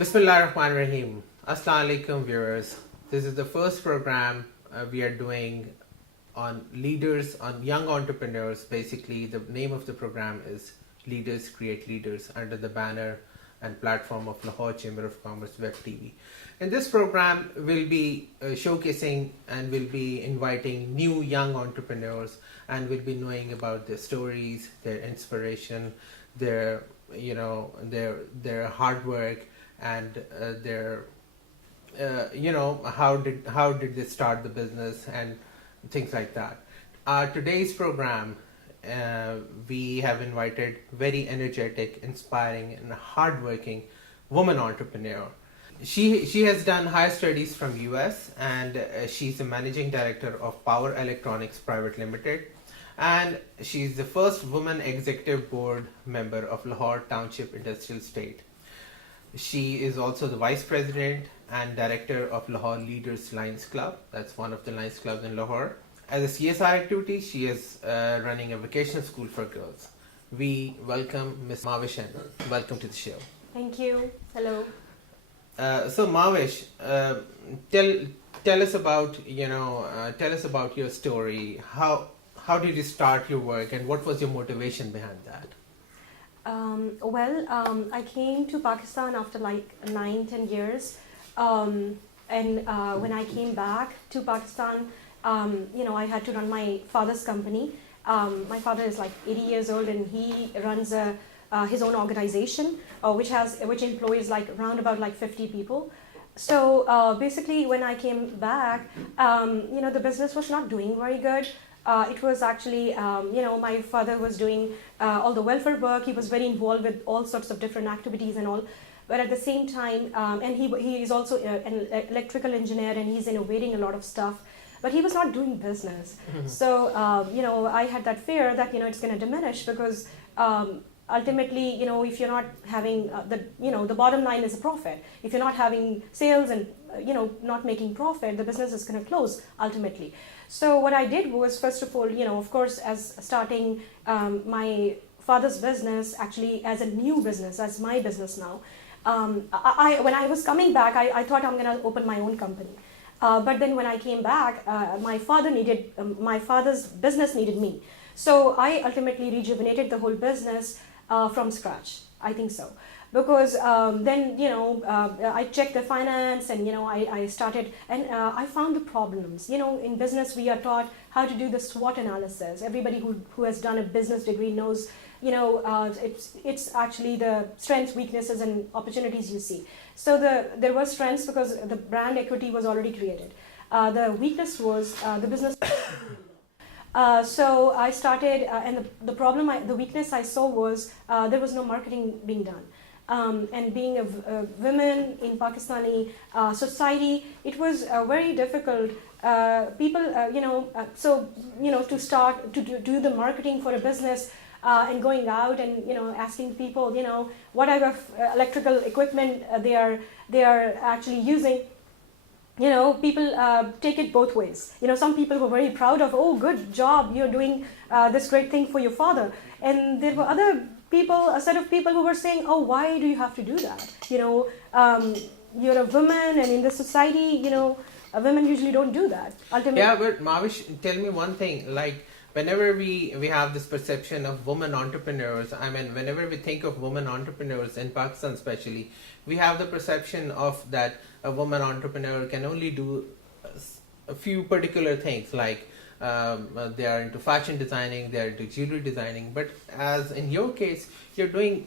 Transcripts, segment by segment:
Bismillahirrahmanirrahim. Assalamu alaikum viewers. This is the first program we are doing on leaders, on young entrepreneurs. Basically, the name of the program is Leaders Create Leaders under the banner and platform of Lahore Chamber of Commerce Web TV. In this program, we'll be showcasing and we'll be inviting new young entrepreneurs, and we'll be knowing about their stories, their inspiration, their their hard work, and their how did they start the business and things like that. Today's program, we have invited very energetic, inspiring, and hardworking woman entrepreneur. She has done higher studies from US, and she's the managing director of Power Electronics Private Limited, and she's the first woman executive board member of Lahore Township Industrial Estate. She is also the vice president and director of Lahore Leaders Lions Club. That's one of the Lions clubs in Lahore. As a CSR activity, she is running a vocational school for girls. We welcome Ms. Mavish Anwar. Welcome to the show. Thank you. Hello. So Mavish, tell us about your story. How did you start your work, and what was your motivation behind that? I came to Pakistan after like 9-10 years, and when I came back to Pakistan, I had to run my father's company. My father is like 80 years old, and he runs his own organization, which employs like around about like 50 people. So basically, when I came back, the business was not doing very good. It was actually, my father was doing all the welfare work. He was very involved with all sorts of different activities and all. But at the same time, and he is also an electrical engineer, and he's innovating a lot of stuff. But he was not doing business. Mm-hmm. So, I had that fear that, it's going to diminish because ultimately, if you're not having the bottom line is a profit. If you're not having sales and, not making profit, the business is going to close ultimately. So what I did was, first of all, of course, as starting my father's business, actually as a new business, as my business now, when I was coming back, I thought I'm going to open my own company. But then when I came back, my father's business needed me. So I ultimately rejuvenated the whole business from scratch. I think so. Because then, I checked the finance, and, I started, and I found the problems. In business, we are taught how to do the SWOT analysis. Everybody who has done a business degree knows, it's actually the strengths, weaknesses, and opportunities you see. So there were strengths because the brand equity was already created. The weakness was the business. So I started, and the weakness I saw was there was no marketing being done. And being a woman in Pakistani society, it was very difficult. People, to start to do the marketing for a business and going out and asking people, what type of electrical equipment they are actually using. People take it both ways. Some people were very proud of, oh, good job, you're doing this great thing for your father, and there were other people, a set of people who were saying, oh, why do you have to do that? You're a woman, and in the society, women usually don't do that. Ultimately, yeah, but Mavish, tell me one thing. Like, whenever we have this perception of women entrepreneurs, whenever we think of women entrepreneurs in Pakistan especially, we have the perception of that a woman entrepreneur can only do a few particular things, like they are into fashion designing, they are into jewelry designing. But as in your case, you're doing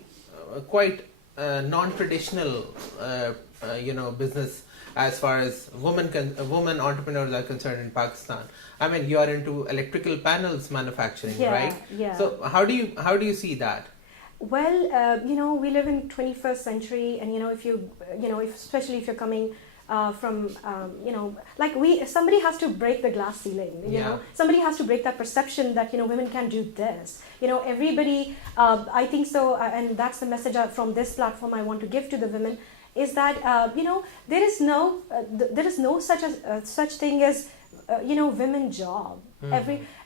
quite non-traditional, business as far as women entrepreneurs are concerned in Pakistan. You are into electrical panels manufacturing, right? Yeah. So how do you see that? Well, we live in 21st century, and especially if you're coming from somebody has to break the glass ceiling. Somebody has to break that perception that women can do this. Everybody, I think so, and that's the message from this platform I want to give to the women. is that there is no such thing as women job.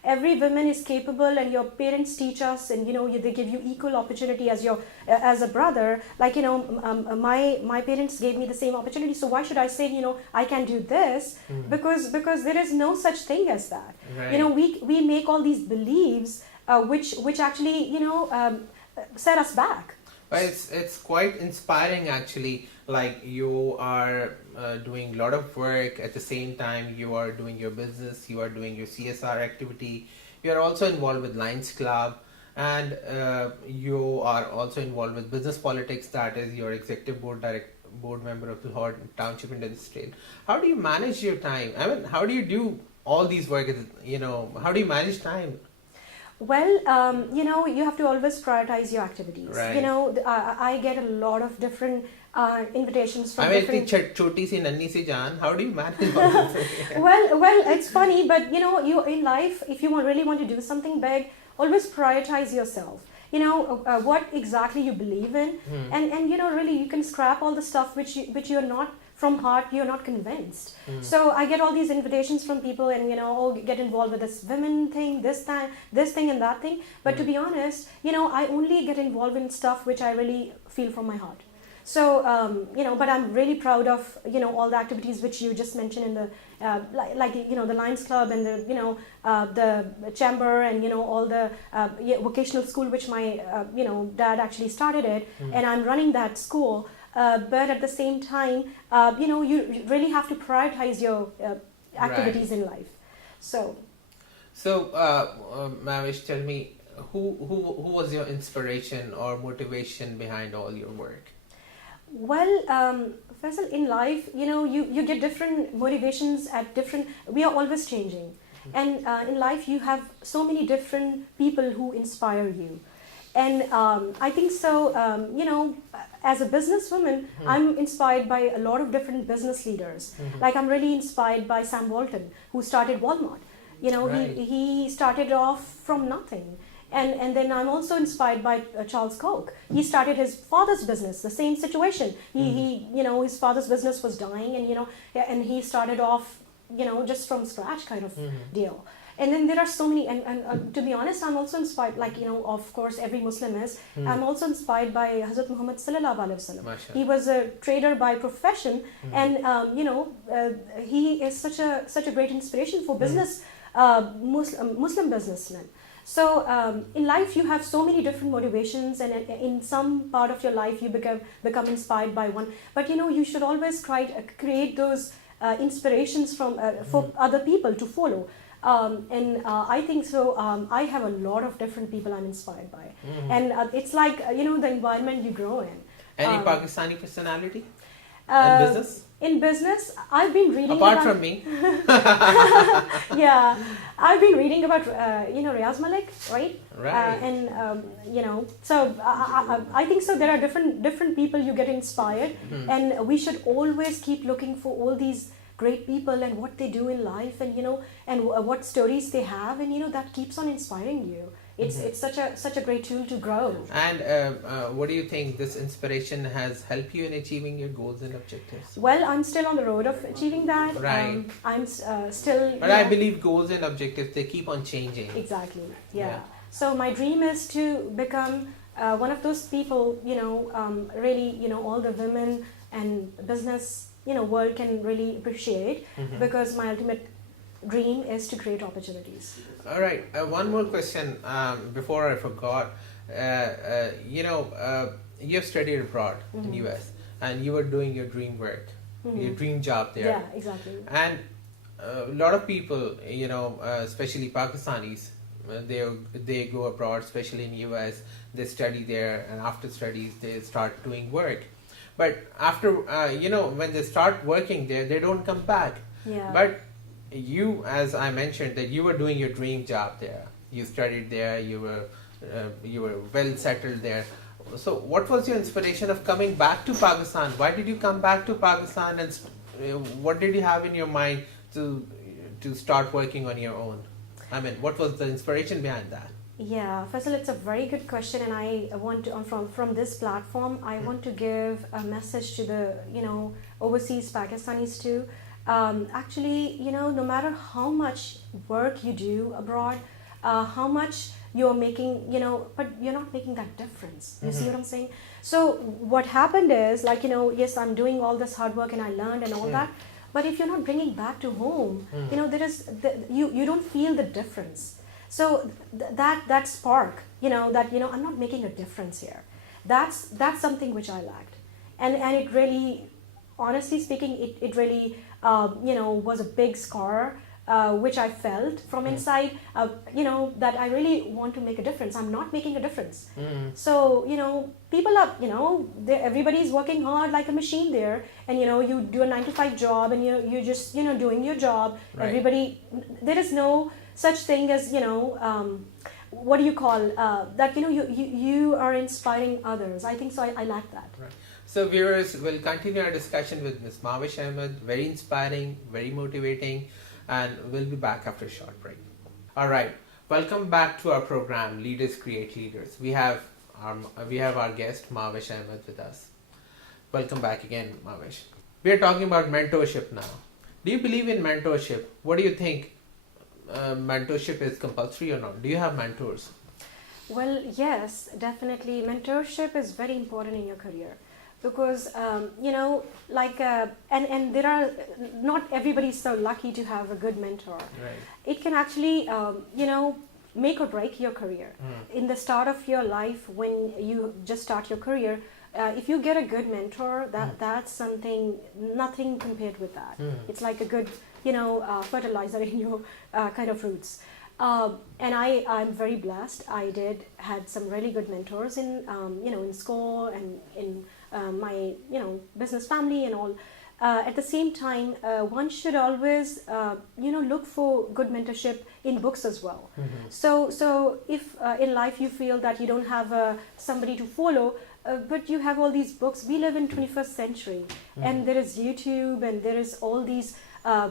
Every woman is capable, and your parents teach us, and they give you equal opportunity as your as a brother. Like my parents gave me the same opportunity, so why should I say I can do this? Because there is no such thing as that. Right. We make all these beliefs which actually set us back. But it's quite inspiring actually. Like you are doing a lot of work at the same time. You are doing your business. You are doing your CSR activity. You are also involved with Lions Club, and you are also involved with business politics. That is, your executive board member of the Lahore Township Industrial. How do you manage your time? I mean, how do you do all these work? How do you manage time? Well, you have to always prioritize your activities. Right. I get a lot of different invitations from I mean, different. choti si nanni si jaan. How do you manage all this? Well, it's funny, but you in life, if you really want to do something big, always prioritize yourself. What exactly you believe in, and really you can scrap all the stuff which you're not from heart, you're not convinced. So I get all these invitations from people, and get involved with this women thing, this thing and that thing. But to be honest, I only get involved in stuff which I really feel from my heart. So but I'm really proud of all the activities which you just mentioned in the the Lions Club, and the chamber, and all the vocational school which my dad actually started it, and I'm running that school. But at the same time, you really have to prioritize your activities in life. So Mavish, tell me, who was your inspiration or motivation behind all your work? well, Faisal, in life, you get different motivations at different. We are always changing, and in life you have so many different people who inspire you. And I think so. As a businesswoman, I'm inspired by a lot of different business leaders. Like I'm really inspired by Sam Walton, who started Walmart. Right. He started off from nothing. And then I'm also inspired by Charles Koch. He started his father's business, the same situation. He his father's business was dying, and he started off, just from scratch kind of deal. And then there are so many, and to be honest, I'm also inspired, of course, every Muslim is. I'm also inspired by Hazrat Muhammad Sallallahu Alaihi Wasallam. Mashallah. He was a trader by profession, and he is such a great inspiration for business, Muslim businessmen. So in life you have so many different motivations, and in some part of your life you become inspired by one. But you should always create those inspirations from for other people to follow. And I think so. I have a lot of different people I'm inspired by, and it's like the environment you grow in. Any Pakistani personality in business? In business, I've been reading Apart about, from me. yeah, I've been reading about Riaz Malik, right? Right. And so I think so. There are different people you get inspired, and we should always keep looking for all these great people and what they do in life, and what stories they have, and that keeps on inspiring you. It's such a great tool to grow. And what do you think this inspiration has helped you in achieving your goals and objectives? Well, I'm still on the road of achieving that. Right. I'm still. But I believe goals and objectives, they keep on changing. Exactly. Yeah. Yeah. So my dream is to become one of those people. Really, all the women and business world can really appreciate, because my ultimate dream is to create opportunities. All right. One more question before I forgot. You studied abroad in US, and you were doing your dream work, your dream job there. Yeah, exactly. And a lot of people, especially Pakistanis, they go abroad, especially in US. They study there, and after studies, they start doing work. But after, when they start working there, they don't come back. Yeah. But you, as I mentioned, that you were doing your dream job there. You studied there. You were well settled there. So, what was your inspiration of coming back to Pakistan? Why did you come back to Pakistan, and what did you have in your mind to start working on your own? I mean, what was the inspiration behind that? Yeah, Faisal, it's a very good question, and I want to from this platform, I want to give a message to the overseas Pakistanis too. Actually, no matter how much work you do abroad, how much you're making, but you're not making that difference. You see what I'm saying? So what happened is, like, yes, I'm doing all this hard work and I learned and all that, but if you're not bringing back to home, there is you don't feel the difference. So that spark, that I'm not making a difference here. That's something which I lacked, and it really, honestly speaking, it really was a big scar which I felt from inside. That I really want to make a difference. I'm not making a difference. So people are everybody's working hard like a machine there, and you do a 9 to 5 job, and you're just doing your job. Right. Everybody, there is no such thing as what do you call that you are inspiring others. I think so. I like that. Right. So viewers, will continue our discussion with Ms. Mavish Ahmed. Very inspiring, very motivating, and we'll be back after a short break. All right, welcome back to our program, Leaders Create Leaders. We have our guest Mavish Ahmed with us. Welcome back again, Mavish. We are talking about mentorship now. Do you believe in mentorship? What do you think? Mentorship is compulsory or not? Do you have mentors? Well, yes, definitely. Mentorship is very important in your career because and there are not everybody is so lucky to have a good mentor. Right. It can actually make or break your career. In the start of your life, when you just start your career, if you get a good mentor, that's something, nothing compared with that. It's like a good fertilizer in your kind of roots. And I'm very blessed. I had some really good mentors in in school and in my business family and all. At the same time, one should always look for good mentorship in books as well. So if in life you feel that you don't have somebody to follow, but you have all these books. We live in 21st century, and there is YouTube, and there is all these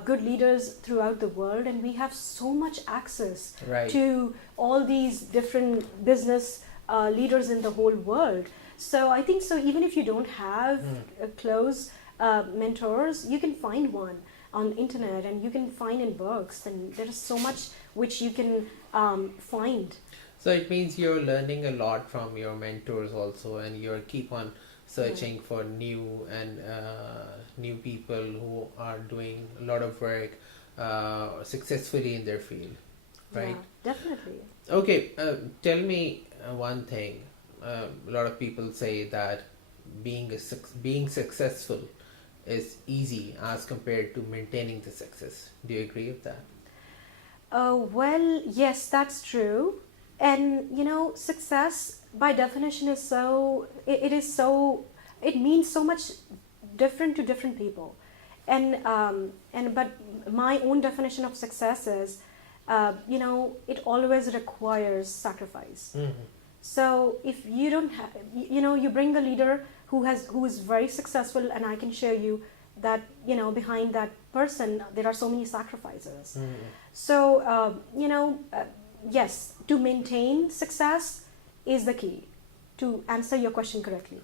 good leaders throughout the world, and we have so much access to all these different business leaders in the whole world. So I think so. Even if you don't have close mentors, you can find one on internet, and you can find in books, and there is so much which you can find. So it means you're learning a lot from your mentors also, and you're keep on searching for new people who are doing a lot of work successfully in their field, right? Yeah, definitely. Okay, tell me one thing. A lot of people say that being successful is easy as compared to maintaining the success. Do you agree with that? Well, yes, that's true. And success by definition is it means so much different to different people. But my own definition of success is it always requires sacrifice. So if you don't have, you bring a leader who is very successful, and I can show you that behind that person there are so many sacrifices. So yes, to maintain success is the key, to answer your question correctly.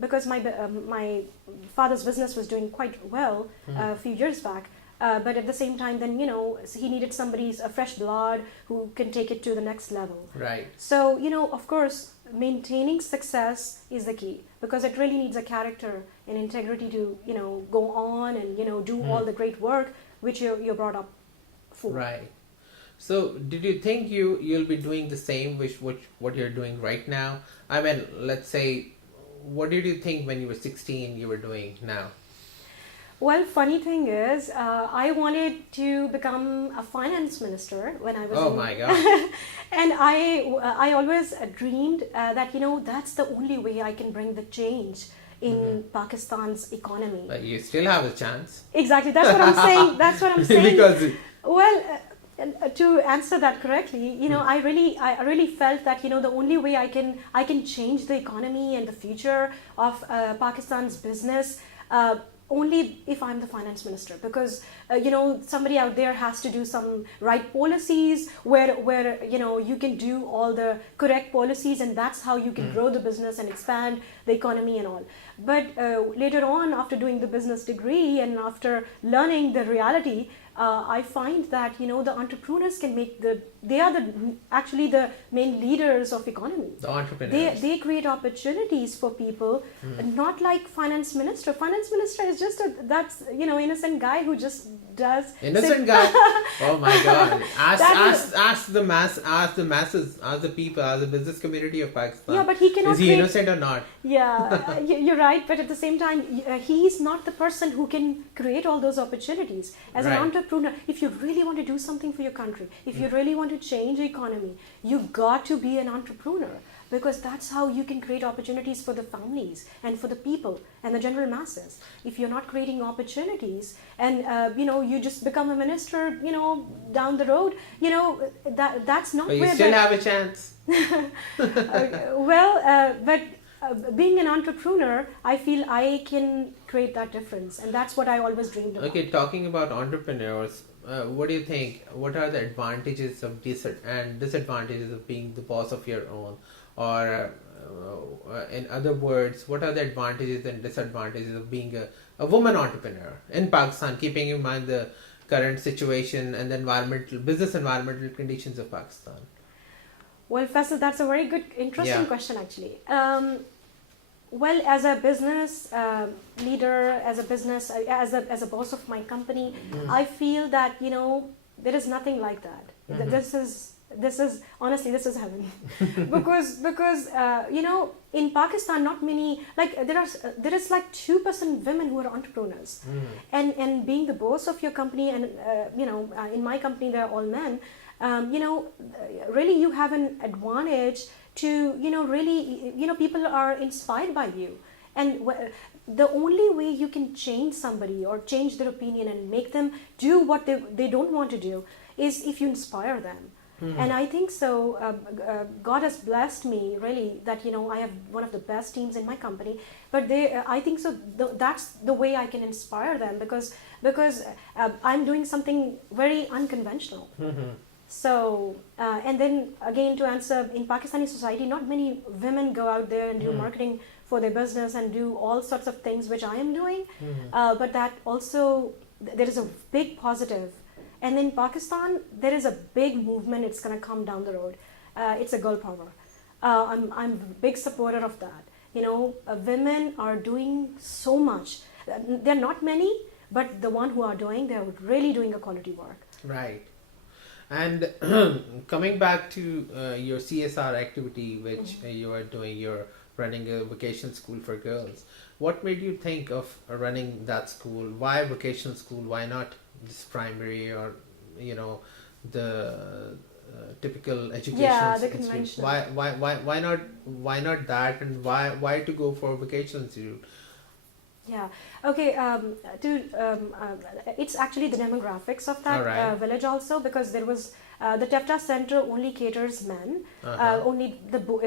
Because my father's business was doing quite well a few years back, but at the same time, then he needed somebody's fresh blood who can take it to the next level. Right. So of course, maintaining success is the key, because it really needs a character and integrity to go on and do all the great work which you're brought up for. Right. So did you think you'll be doing the same what you're doing right now? I mean, let's say, what did you think when you were 16 you were doing now? Well, funny thing is, I wanted to become a finance minister when I was. Oh my God! And I always dreamed that that's the only way I can bring the change in Pakistan's economy. But you still have a chance. Exactly, that's what I'm saying. That's what I'm saying. Because well. To answer that correctly, I really felt that the only way I can change the economy and the future of Pakistan's business only if I'm the finance minister, because somebody out there has to do some right policies where you can do all the correct policies, and that's how you can grow the business and expand the economy and all. But later on, after doing the business degree and after learning the reality, I find that the entrepreneurs can they are actually the main leaders of economy. The entrepreneurs. They create opportunities for people, not like finance minister. Finance minister is just that's innocent guy who just does innocent guy. Oh my God! Ask the masses, ask the people, ask the business community of Pakistan. Yeah, but he cannot. Is he innocent or not? Yeah, you're right. But at the same time, he's not the person who can create all those opportunities. As an entrepreneur, if you really want to do something for your country, if you really want to change the economy, you got to be an entrepreneur, because that's how you can create opportunities for the families and for the people and the general masses. If you're not creating opportunities and you just become a minister down the road, that's not but where you still have a chance. But being an entrepreneur, I feel I can create that difference, and that's what I always dreamed about. Okay, talking about entrepreneurs, what do you think? What are the advantages and disadvantages of being the boss of your own? Or in other words, what are the advantages and disadvantages of being a woman entrepreneur in Pakistan, keeping in mind the current situation and the business environmental conditions of Pakistan? Well, Faisal, that's a very good, interesting question, actually. Well, as a business leader, as a boss of my company, I feel that there is nothing like that. This is honestly, this is heaven. because in Pakistan, not many, there is like 2% women who are entrepreneurs, and being the boss of your company, and in my company they're all men. Really you have an advantage to really people are inspired by you, and the only way you can change somebody or change their opinion and make them do what they don't want to do is if you inspire them. And I think so. God has blessed me really that I have one of the best teams in my company. But I think so. That's the way I can inspire them, because I'm doing something very unconventional. So and then again, to answer, in Pakistani society, not many women go out there and do marketing for their business and do all sorts of things which I am doing. But that also, there is a big positive. And in Pakistan, there is a big movement. It's going to come down the road. It's a girl power. I'm a big supporter of that. Women are doing so much. They're not many, but the one who are doing, they're really doing a quality work. Right. And coming back to your CSR activity, which you are doing, you're running a vocational school for girls. What made you think of running that school? Why vocational school? Why not just primary or the typical education? Yeah, the conventional. Why not that, and why to go for vocational institute? Yeah. Okay. It's actually the demographics of that village also, because there was the TEFTA center only caters men, only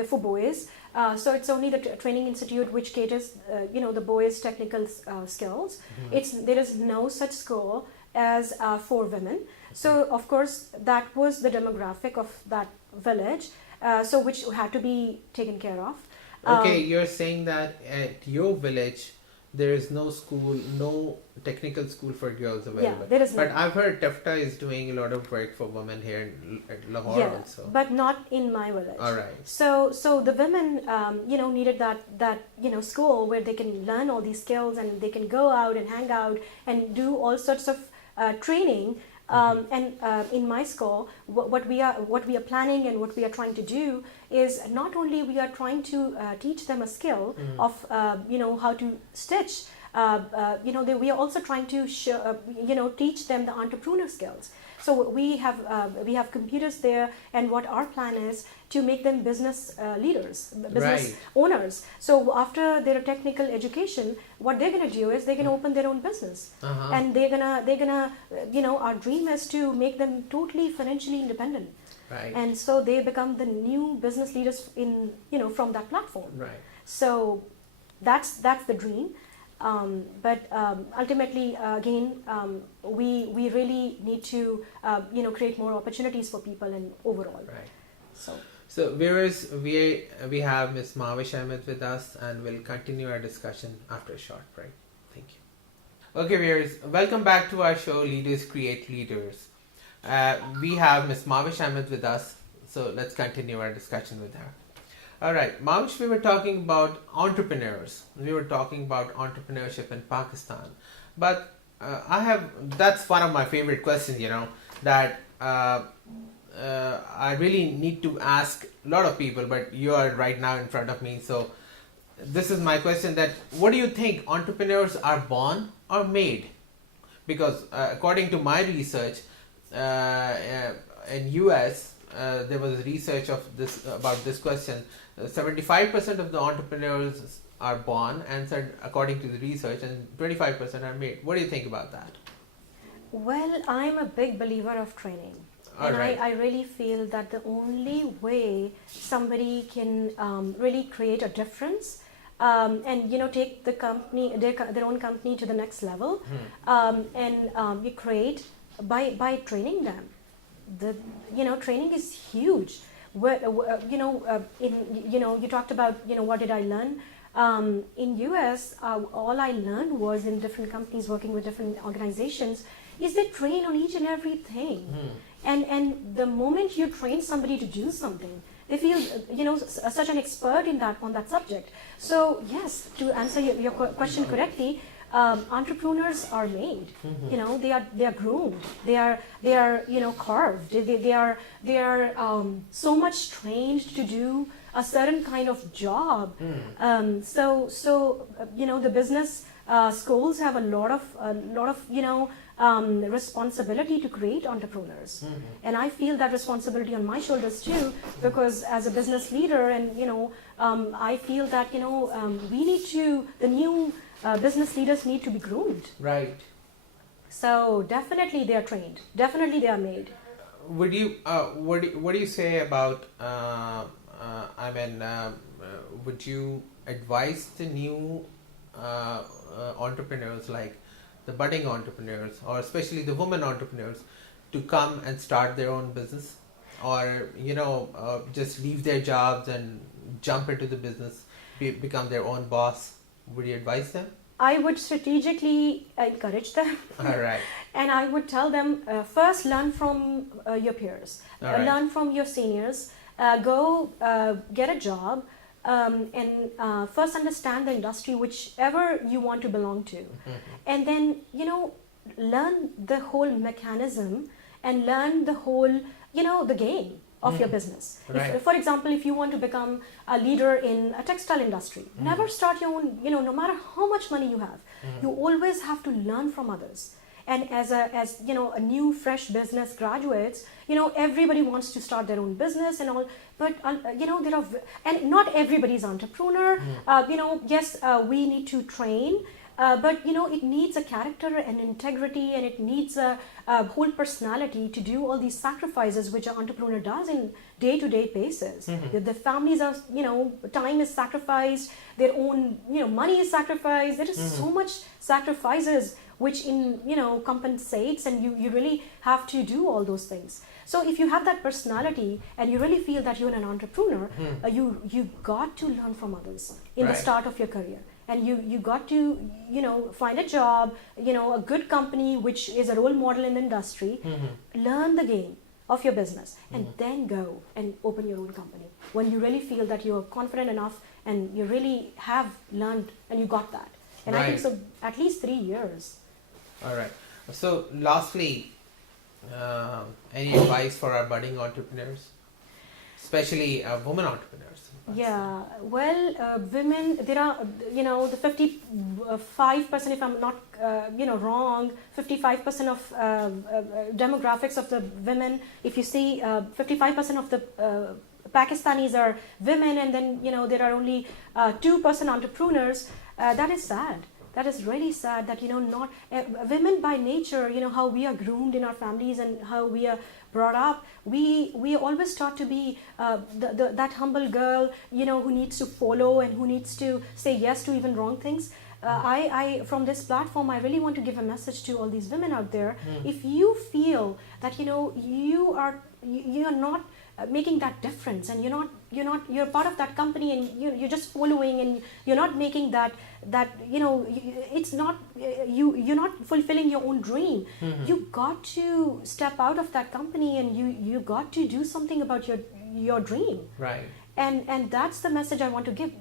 for boys. So it's only the training institute which caters the boys' technical skills. There is no such school as for women. So of course that was the demographic of that village, so which had to be taken care of. Okay, you're saying that at your village there is no school, no technical school for girls available. Yeah, there is but I've heard TEFTA is doing a lot of work for women here at Lahore also. But not in my village. All right. So the women, needed that school where they can learn all these skills and they can go out and hang out and do all sorts of training. And in my school, what we are planning and what we are trying to do is not only we are trying to teach them a skill of how to stitch. We are also trying to teach them the entrepreneur skills. So we have computers there, and what our plan is to make them business leaders, business owners. So after their technical education, what they're gonna do is they're gonna open their own business, and they're gonna our dream is to make them totally financially independent. Right. And so they become the new business leaders in from that platform. Right. So that's the dream. But ultimately, again, we really need to create more opportunities for people and overall. Right. So. So viewers, we have Ms. Mavish Ahmed with us, and we'll continue our discussion after a short break. Thank you. Okay, viewers, welcome back to our show, Leaders Create Leaders. We have Ms. Mavish Ahmed with us, so let's continue our discussion with her. All right, Mavish, we were talking about entrepreneurs. We were talking about entrepreneurship in Pakistan, but that's one of my favorite questions. That. I really need to ask a lot of people, but you are right now in front of me. So this is my question: that what do you think, entrepreneurs are born or made? Because according to my research, in US, there was research of this about this question. 75% of the entrepreneurs are born, and according to the research, and 25% are made. What do you think about that? Well, I'm a big believer of training. And right. I really feel that the only way somebody can really create a difference and take the company, their own company to the next level, and you create by training them. Training is huge. You talked about what did I learn. In US, all I learned was in different companies working with different organizations is they train on each and everything. And the moment you train somebody to do something, they feel such an expert on that subject. So yes, to answer your question correctly, entrepreneurs are made. They are groomed. They are carved. They are so much trained to do a certain kind of job. So the business schools have a lot of responsibility to create entrepreneurs. And I feel that responsibility on my shoulders too, because as a business leader, and I feel that the new business leaders need to be groomed. Right. So definitely they are trained. Definitely they are made. Would you what do you say about would you advise the new entrepreneurs, like the budding entrepreneurs, or especially the women entrepreneurs, to come and start their own business, or just leave their jobs and jump into the business, become their own boss? Would you advise them? I would strategically encourage them. All right. And I would tell them, first learn from your peers, right. Learn from your seniors, go get a job, and first understand the industry whichever you want to belong to. And then learn the whole mechanism and learn the whole the game of your business. Right. For example, if you want to become a leader in a textile industry, never start your own, no matter how much money you have, you always have to learn from others. And as a new fresh business graduates, everybody wants to start their own business and all, but there are, and not everybody is entrepreneur. Yes, we need to train, but it needs a character and integrity, and it needs a whole personality to do all these sacrifices which an entrepreneur does in day-to-day basis. The families are, time is sacrificed, their own, money is sacrificed. There is so much sacrifices which compensates, and you really have to do all those things. So if you have that personality and you really feel that you're an entrepreneur, you got to learn from others in the start of your career. And you got to, find a job, a good company which is a role model in the industry, learn the game of your business, and then go and open your own company. When you really feel that you're confident enough and you really have learned and you got that. And I think so, at least 3 years. All right. So lastly, any advice for our budding entrepreneurs, especially women entrepreneurs? Yeah, well, women, there are, the 55%, if I'm not, wrong, 55% of demographics of the women, if you see 55% of the Pakistanis are women, and then, there are only 2% entrepreneurs. That is sad. That is really sad that, not women by nature, how we are groomed in our families and how we are brought up, we always taught to be that humble girl, who needs to follow and who needs to say yes to even wrong things. I from this platform, I really want to give a message to all these women out there. Mm. If you feel that you are not making that difference, and you're part of that company, and you're just following, and you're not making that it's not you're not fulfilling your own dream. Mhm. You got to step out of that company, and you got to do something about your dream. Right. And that's the message I want to give.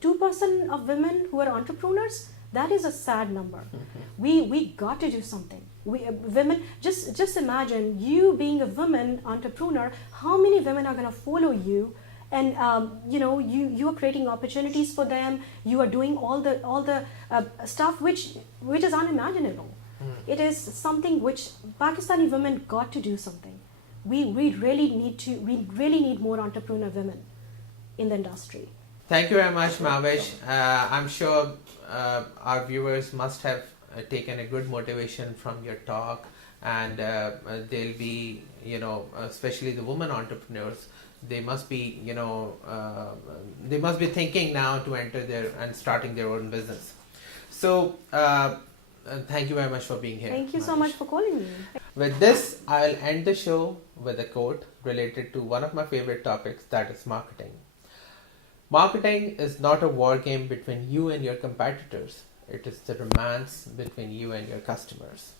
2% of women who are entrepreneurs, that is a sad number. We got to do something. Women, just imagine you being a woman entrepreneur. How many women are going to follow you? And you are creating opportunities for them. You are doing all the stuff which is unimaginable. Mm. It is something which Pakistani women got to do something. We really need more entrepreneur women in the industry. Thank you very much, Mavish. I'm sure our viewers must have taken a good motivation from your talk, and they'll be, especially the women entrepreneurs, they must be, they must be thinking now to enter and starting their own business. So, thank you very much for being here. Thank you so Mavish. much for calling me. With this, I'll end the show with a quote related to one of my favorite topics, that is marketing. Marketing is not a war game between you and your competitors. It is the romance between you and your customers.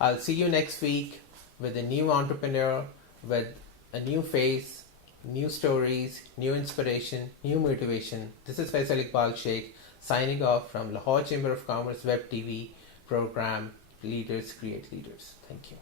I'll see you next week with a new entrepreneur, with a new face, new stories, new inspiration, new motivation. This is Faisal Iqbal Sheikh signing off from Lahore Chamber of Commerce Web TV program Leaders Create Leaders. Thank you.